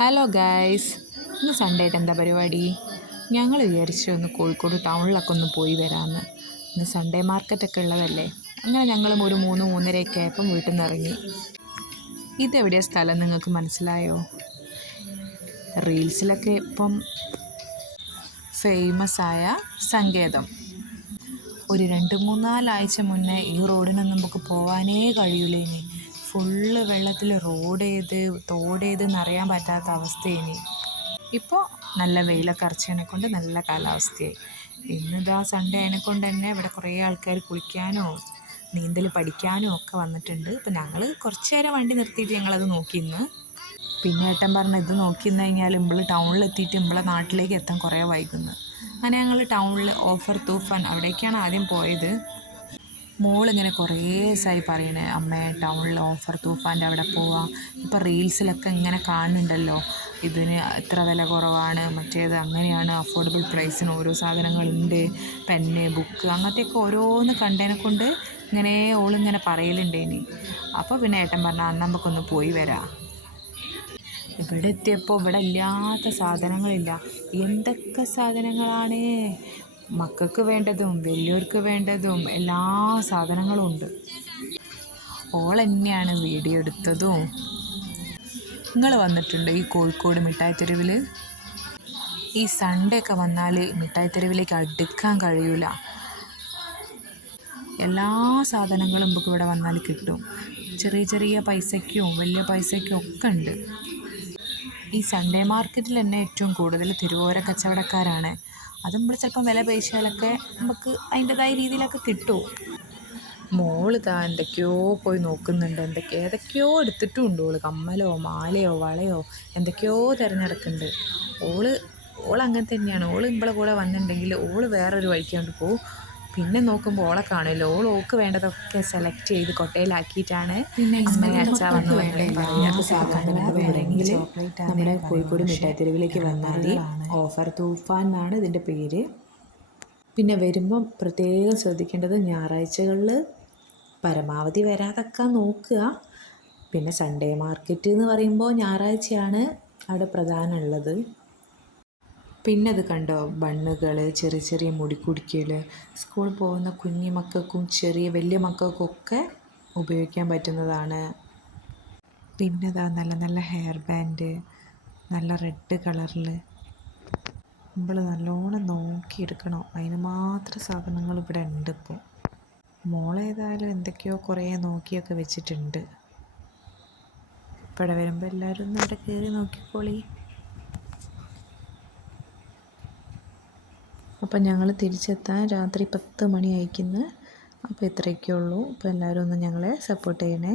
Hello guys, ഇന്ന് Sunday ആയിട്ട് എന്താ പരിപാടി? ഞങ്ങൾ വിചാരിച്ചു ഒന്ന് കോഴിക്കോട് ടൗണിലൊക്കെ ഒന്ന് പോയി വരാമെന്ന്. ഇന്ന് സൺഡേ മാർക്കറ്റൊക്കെ ഉള്ളതല്ലേ. അങ്ങനെ ഞങ്ങളും ഒരു 3-3:30 ആയപ്പം വീട്ടിൽ നിന്ന് ഇറങ്ങി. ഇതെവിടെയാ സ്ഥലം നിങ്ങൾക്ക് മനസ്സിലായോ? റീൽസിലൊക്കെ ഇപ്പം ഫേമസ് ആയ സങ്കേതം. ഒരു 2-3-4 ആഴ്ച മുന്നേ ഈ റോഡിനൊന്നും നമുക്ക് പോകാനേ കഴിയില്ലേനി. ഫുള്ള് വെള്ളത്തിൽ റോഡേത് തോടേതെന്നറിയാൻ പറ്റാത്ത അവസ്ഥയേനി. ഇപ്പോൾ നല്ല വെയിലൊക്കെ അറച്ചതിനെ കൊണ്ട് നല്ല കാലാവസ്ഥയായി. ഇന്നിതാ സൺഡേ അതിനെക്കൊണ്ട് തന്നെ ഇവിടെ കുറേ ആൾക്കാർ കുളിക്കാനോ നീന്തൽ പഠിക്കാനും ഒക്കെ വന്നിട്ടുണ്ട്. ഇപ്പം ഞങ്ങൾ കുറച്ച് നേരം വണ്ടി നിർത്തിയിട്ട് ഞങ്ങളത് നോക്കിയിരുന്നു. പിന്നെ ഏട്ടൻ പറഞ്ഞ് ഇത് നോക്കിയിരുന്നു കഴിഞ്ഞാൽ നമ്മൾ ടൗണിലെത്തിയിട്ട് നമ്മളെ നാട്ടിലേക്ക് എത്താൻ കുറേ വൈകുന്നു. അങ്ങനെ ഞങ്ങൾ ടൗണിൽ ഓഫർ തൂഫാൻ അവിടേക്കാണ് ആദ്യം പോയത്. മോളിങ്ങനെ കുറേ ദിവസമായി പറയണേ, അമ്മേ ടൗണിൽ ഓഫർ തൂഫാൻ്റെ അവിടെ പോവാം. ഇപ്പോൾ റീൽസിലൊക്കെ ഇങ്ങനെ കാണുന്നുണ്ടല്ലോ, ഇതിന് ഇത്ര വില കുറവാണ്, മറ്റേത് അങ്ങനെയാണ്, അഫോർഡബിൾ പ്രൈസിന് ഓരോ സാധനങ്ങളുണ്ട്, പെന്ന് ബുക്ക് അങ്ങനത്തെയൊക്കെ ഓരോന്ന് കണ്ടതിനെ കൊണ്ട് ഇങ്ങനെ ഓളിങ്ങനെ പറയലുണ്ടേനി. അപ്പോൾ പിന്നെ ഏട്ടൻ പറഞ്ഞാൽ അന്ന് നമുക്കൊന്ന് പോയി വരാം. ഇവിടെ എത്തിയപ്പോൾ ഇവിടെ ഇല്ലാത്ത സാധനങ്ങളില്ല. എന്തൊക്കെ സാധനങ്ങളാണ്! മക്കൾക്ക് വേണ്ടതും വലിയവർക്ക് വേണ്ടതും എല്ലാ സാധനങ്ങളും ഉണ്ട്. ഓൾ തന്നെയാണ് വീഡിയോ എടുത്തതും. നിങ്ങൾ വന്നിട്ടുണ്ട് ഈ കോഴിക്കോട് മിഠായിത്തെരുവിൽ? ഈ സൺഡേ ഒക്കെ വന്നാൽ മിഠായിത്തെരുവിലേക്ക് അടുക്കാൻ കഴിയൂല. എല്ലാ സാധനങ്ങളും നമുക്ക് ഇവിടെ വന്നാൽ കിട്ടും. ചെറിയ ചെറിയ പൈസയ്ക്കും വലിയ പൈസയ്ക്കും ഒക്കെ ഉണ്ട്. ഈ സൺഡേ മാർക്കറ്റിൽ തന്നെ ഏറ്റവും കൂടുതൽ തെരുവോര കച്ചവടക്കാരാണ്. അത് നമ്മൾ ചിലപ്പം വില പേശിയാലൊക്കെ നമുക്ക് അതിൻ്റെതായ രീതിയിലൊക്കെ കിട്ടും. മോളിതാ എന്തൊക്കെയോ പോയി നോക്കുന്നുണ്ട്. ഏതൊക്കെയോ എടുത്തിട്ടും ഉണ്ട്. കമ്മലോ മാലയോ വളയോ എന്തൊക്കെയോ തിരഞ്ഞെടുക്കുന്നുണ്ട്. ഓൾ അങ്ങനെ തന്നെയാണ്. ഓൾ നമ്മളെ കൂടെ വന്നിട്ടുണ്ടെങ്കിൽ ഓൾ വേറൊരു വഴിക്കാണ്ട് പോവും. പിന്നെ നോക്കുമ്പോൾ ഓളെ കാണില്ല. ഓൾക്ക് വേണ്ടതൊക്കെ സെലക്ട് ചെയ്ത് കൊട്ടയിലാക്കിയിട്ടാണ് അമ്മയെ അച്ഛാ വന്ന് വേണമെങ്കിൽ നമ്മുടെ കോഴിക്കോട് മിഠായിത്തെരുവിലേക്ക് വന്നാൽ മതി. ഓഫർ തൂഫാൻ എന്നാണ് ഇതിൻ്റെ പേര്. പിന്നെ വരുമ്പം പ്രത്യേകം ശ്രദ്ധിക്കേണ്ടത് ഞായറാഴ്ചകളിൽ പരമാവധി വരാതൊക്കെ നോക്കുക. പിന്നെ സൺഡേ മാർക്കറ്റ് എന്ന് പറയുമ്പോൾ ഞായറാഴ്ചയാണ് അവിടെ പ്രധാനമുള്ളത്. പിന്നെ അത് കണ്ടോ, ബണ്ണുകൾ, ചെറിയ ചെറിയ മുടിക്കുടിക്കൽ, സ്കൂളിൽ പോകുന്ന കുഞ്ഞു മക്കൾക്കും വലിയ മക്കൾക്കൊക്കെ ഉപയോഗിക്കാൻ പറ്റുന്നതാണ്. പിന്നെ ഇതാ നല്ല നല്ല ഹെയർ ബാൻഡ്, നല്ല റെഡ് കളറിൽ. നമ്മൾ നല്ലോണം നോക്കിയെടുക്കണം, അതിന് മാത്രം സാധനങ്ങൾ ഇവിടെ ഉണ്ട്. ഇപ്പോൾ മോളേതായാലും എന്തൊക്കെയോ കുറേ നോക്കിയൊക്കെ വെച്ചിട്ടുണ്ട്. ഇവിടെ വരുമ്പോൾ എല്ലാവരും ഒന്ന് ഇവിടെ കയറി നോക്കിക്കോളി. അപ്പം ഞങ്ങൾ തിരിച്ചെത്താൻ രാത്രി 10 മണി അയക്കുന്നു. അപ്പോൾ ഇത്രയൊക്കെ ഉള്ളൂ. അപ്പോൾ എല്ലാവരും ഒന്ന് ഞങ്ങളെ സപ്പോർട്ട് ചെയ്യണേ.